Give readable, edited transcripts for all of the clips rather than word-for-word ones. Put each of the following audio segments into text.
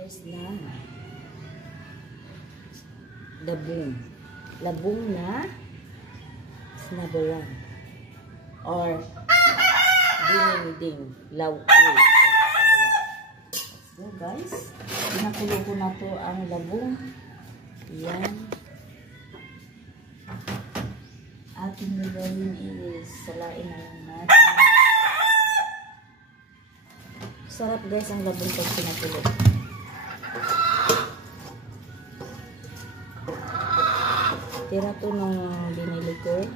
guys na labong. Labong na sinabawan. Or dinding. Laway. So guys, pinakulo ko na to ang labong. Yan. Ating gagawin is salain na lang natin. Sarap guys ang labong pag pinakulo. Tira to nung binili ko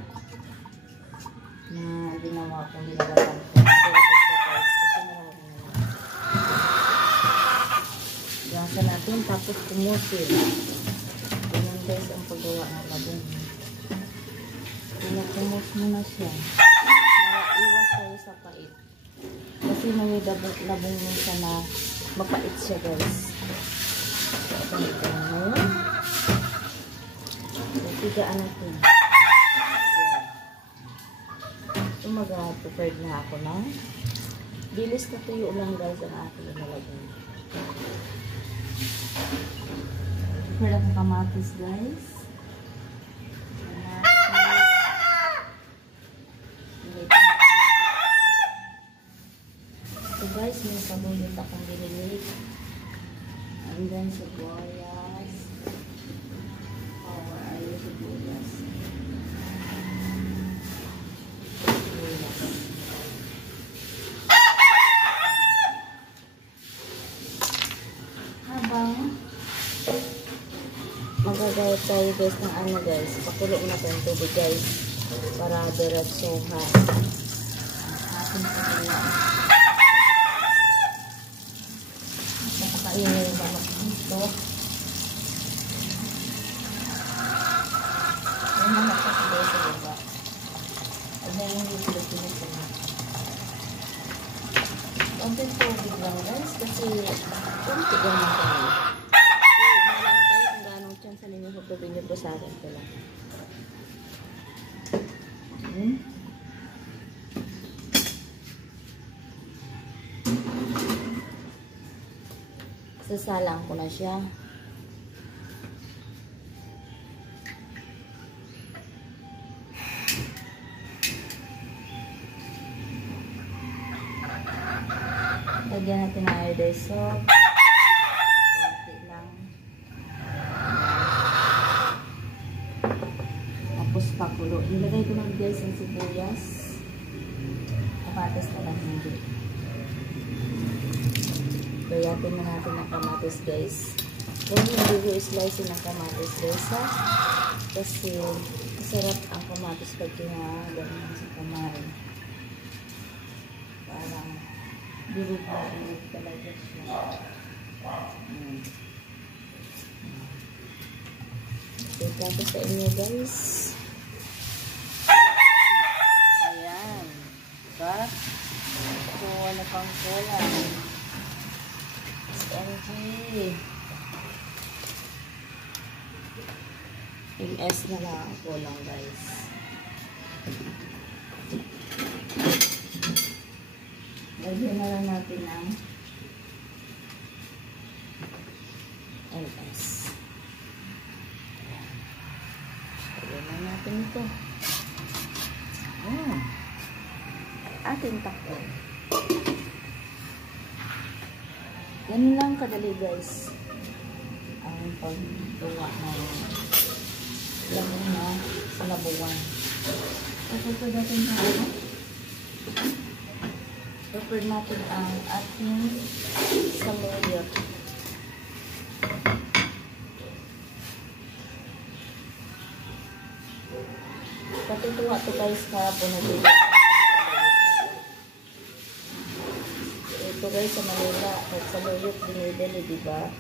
na ginawa kong dinalagan ko. Tira to siya guys kasi marami na lang. Gasa natin tapos kumusin. Ganyan guys ang paggawa ng labong. Pinakumus mo na siya para iwas tayo sa pait. Kasi may labong minsan na mapait siya guys. So, ito tigaan natin. So, mag-prepared na ako ng bilis na tuyo lang guys ang aking nalagyan. Prepare ako kamatis guys. So guys, may sabulit akong binili. And then sibuyas. Magagawat tayo guys ng ano guys, pakulo na po yung tubig guys para diretsuhan ating pakulo. Napakainay yung bamak dito. Yung mamak kasi guys sa baba. At na yung Pilipinas na. Konting tubig lang guys kasi konti ganun tayo. Sa ninyo pagpapin nyo po sa akin ko lang. Sasalang ko na siya. Lagyan natin ng iodized salt. Pakulo. Nilagay ko na guys ang sibuyas. Kamatis na lang hindi. Bayatin na natin ang kamatis guys. Kung hindi ko slice ng kamatis guys ha. Kasi masarap ang kamatis pag kinagawa sa kamay. Parang durug-durug talaga siya. Ito ko sa inyo guys. So, wala pang kulang. SMG. MS na lang ang kulang guys. Lagyan na lang natin ang MS. Lagyan na natin ito. Ating takbo. Ganun lang kadali guys ang paggawa ng labong na sa labuan. Prepare natin ang ating saluyot. Patutuwa ito guys kahapon na dito. Ito guys sa Manila, at saluyot binibili, diba?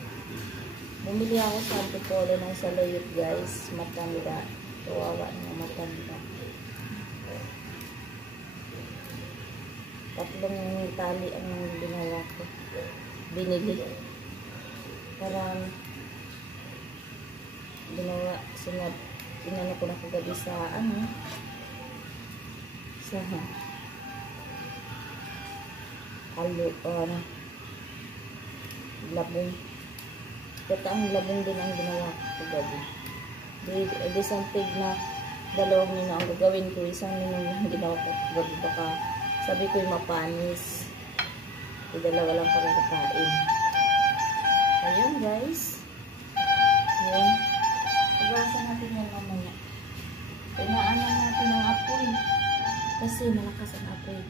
Bumili ako sa Antipolo ng saluyot guys, matanda. Tuwawa na matanda. 3 tali ang ginawa ko. Binili. Para ginawa, sinab, inano ko na kagabi sa ano, sa labong. Gataang labong din ang ginawa ko kagabi. Isang pig na 2 minuto ang gagawin ko. Isang minuto ang ginawa ko kagabi. Baka sabi ko yung mapanis. Dalawa lang para kain. Ayun guys. Yun. Pagasan natin yan mamaya. Pinaanan natin ang apoy. Kasi malakas ang apoy.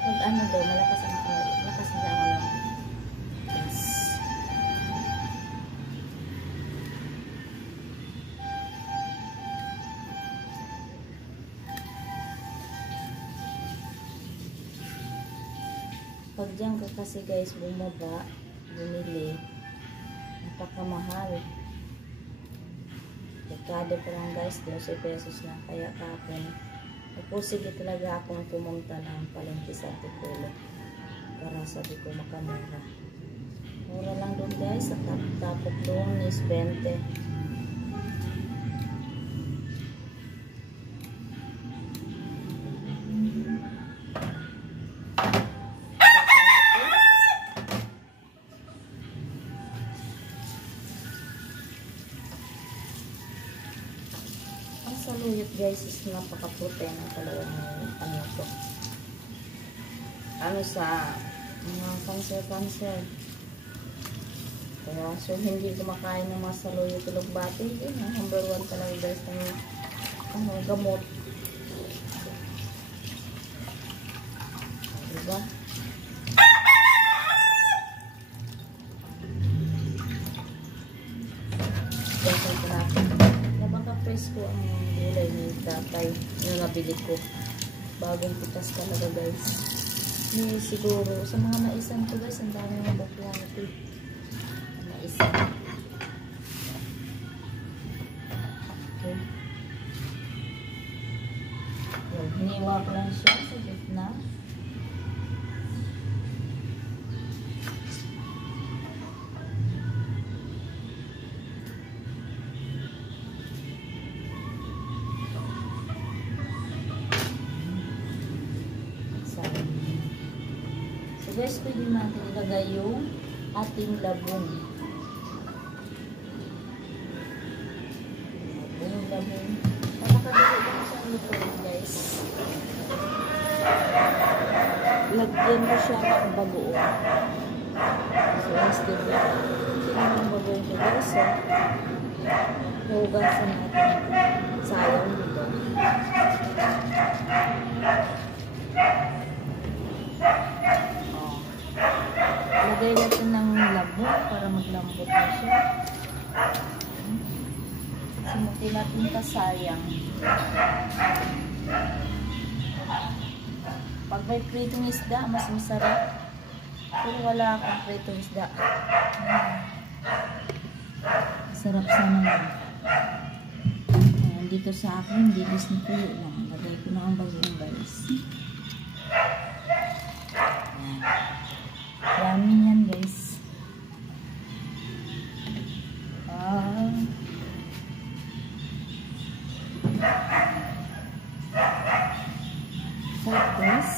Pag ano daw, malakas ang apoy. Malakas na ang alam. Yes. Pag dyan ka kasi guys bumaba, bumili, napakamahal. Dekade pa lang guys, 12 pesos na. Kaya kapon, sige talaga akong pumunta ng palengke sa Antipolo para sabi ko makamura. Mura lang doon guys, sa tapok doon is 20. Saluyot guys is napaka-protein ang talagang ano to. Ano sa mga cancer. Kaya so hindi kumakain ng mga saluyot tulog bati. Number 1 talaga guys ng gamot. Diba? Diyan ko natin. Napaka-presko ang gulay ni tatay na nabili ko. Bagong pitas talaga guys. Ni siguro sa mga maisan ko guys, ang dami ng bakla nito. Maisan. Okay. Yan, hiniwa ko lang siya sa gitna. Guys, pwede natin ilagay yung ating labong. Yung labong. Napakadali lang siyang lutuin guys. Lagyan mo siya ng bagoong. So, instead na yung bagoong ko guys. Hugasan natin. Sayang dito. Lagay natin ng labong para maglambot na siya. Simutin natin kasayang. Pag may pritong isda, mas masarap. Pero wala akong pritong isda. Masarap sana yan. Dito sa akin, dilis na puyo lang. Lagay ko na ang bagong guys. Dami yan guys. Tapos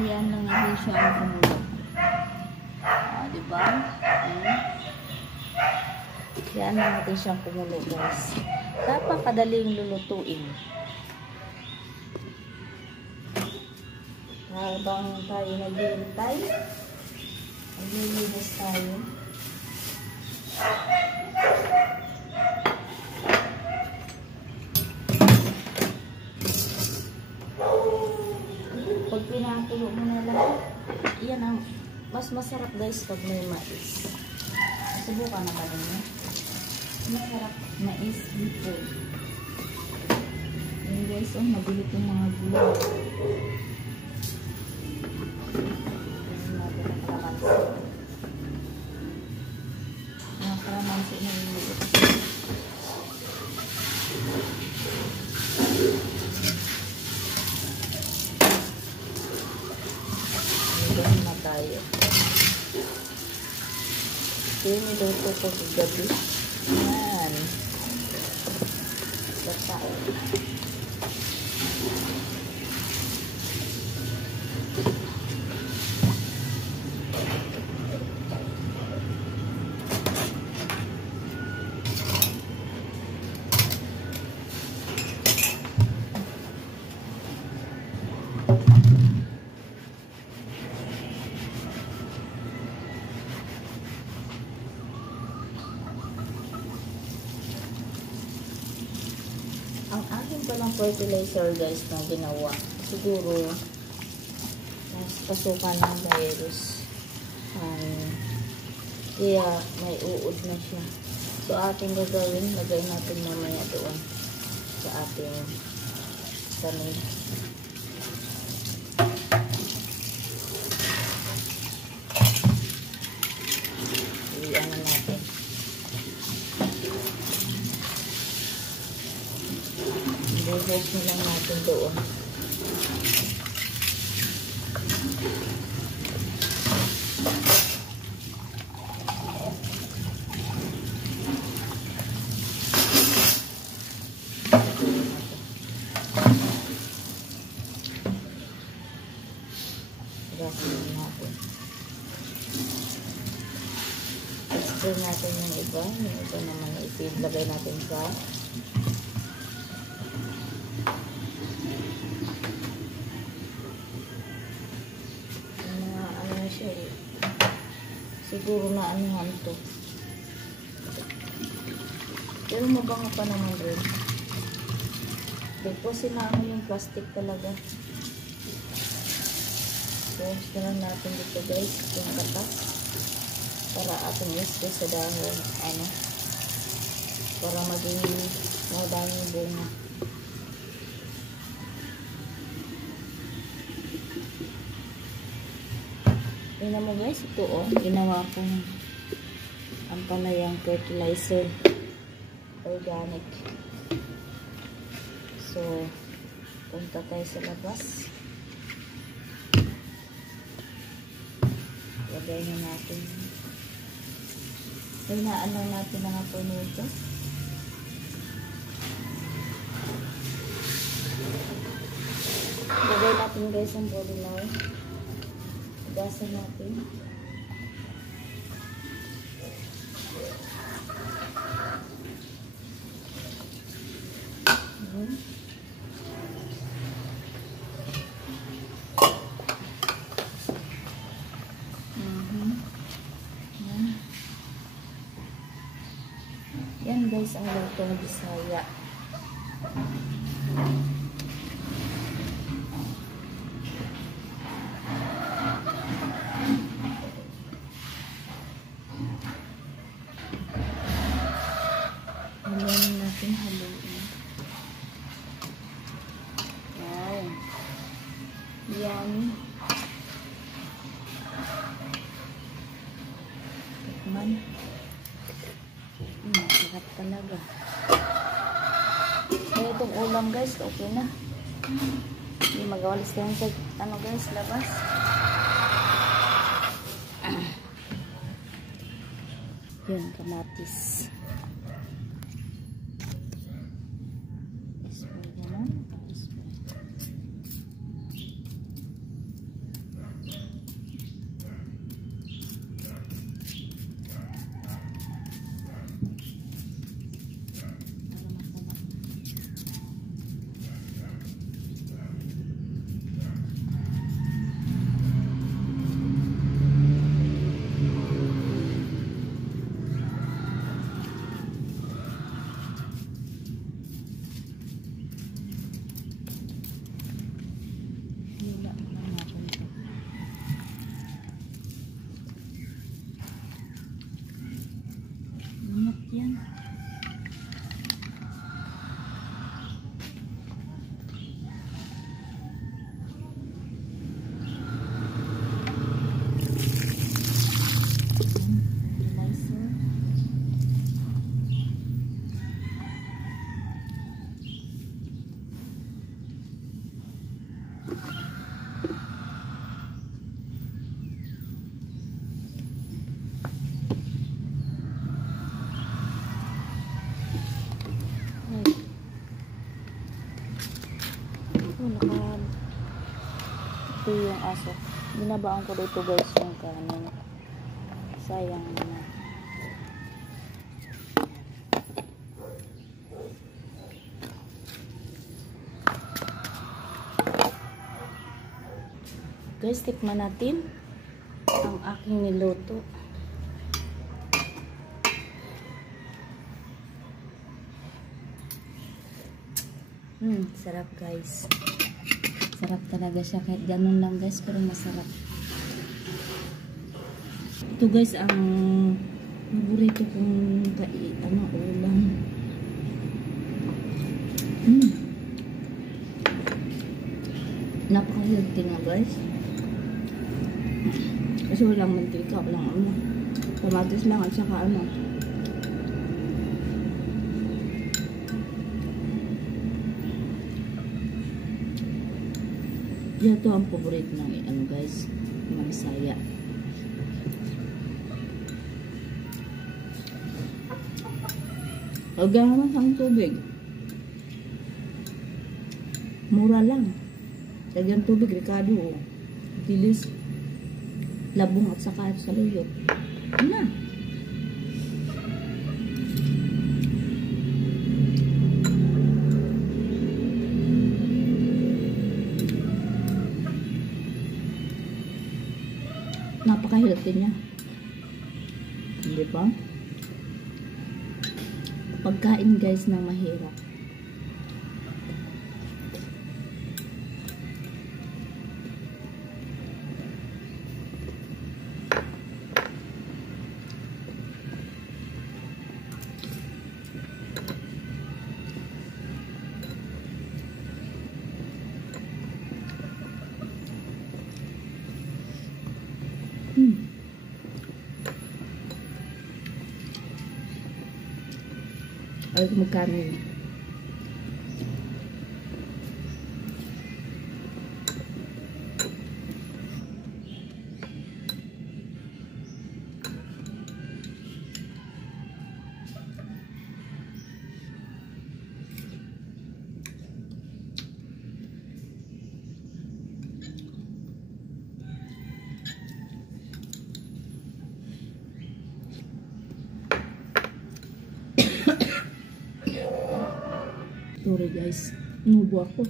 yan lang natin siya ang kumulo. Diba? Yan lang natin siyang kumulo guys. Napakadaling lulutuin. Habang tayo naghihintay, maglilinis tayo. Pag pinakulo mo na lang, yan ang mas masarap guys pag may mais. Subukan na ba din? Masarap mais dito. Yan guys, mabili itong mga gulay. Kalamansi na yung luto. Doon na tayo. Ito yung niluto ko gabi. Yan. Basta. palang fertilizer guys na ginawa. Siguro pasukan ng virus. Kaya may uod na siya. So ating gagawin, lagay natin mamaya doon sa ating tanim. Iyan na natin. I-host na lang natin doon. I-spray natin yung iba. Yung iba naman ilagay natin sa mga ano na siya eh. Siguro na anuhan to. Pero mabango pa naman rin. Tapos sinama yung plastic talaga. So, sinahan natin dito guys yung katas para ating i-spray sa dahon, ano, para maging madaming bunga. Tingnan mo guys, ito oh, ginawa kong ampalayang fertilizer, organic. So, punta tayo sa labas. Lagay na natin. Ay, naano natin na nga po nito. Lagay natin guys ang bolinaw. Gasan natin. Yan guys ang lutong Bisaya. Haluin natin, haluin. Wow. Yummy. Tikman. Masarap talaga. Kaya itong ulam guys, okay na. Hindi magawalis tayo sa ano guys, labas. Yun, kamatis. Yan. Ito yung aso. Binabaan ko dito guys yung kanin. Sayang naman. Guys, tikman natin ang aking niluto. Sarap guys. Sarap talaga siya. Kahit ganun lang guys, pero masarap. Ito guys, ang paborito kong ulam. Napaka-healthy nga guys. Kasi walang mantika, walang kamatis lang at saka ito ang paborito ng guys, ng Bisaya. Huwag naman ang tubig. Mura lang. Lagyan tubig, Ricardo. Dilis. Labong at saka saluyot. Ano? Napaka-healthy niya. Hindi ba? Pagkain guys ng mahirap. Ay, magkano yun? Sorry guys, inubo ako.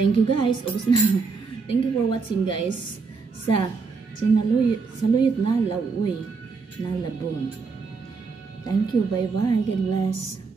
Thank you guys. Ubus na. Thank you for watching guys. Sa saluyot na lawoy na labong. Thank you. Bye bye. God bless.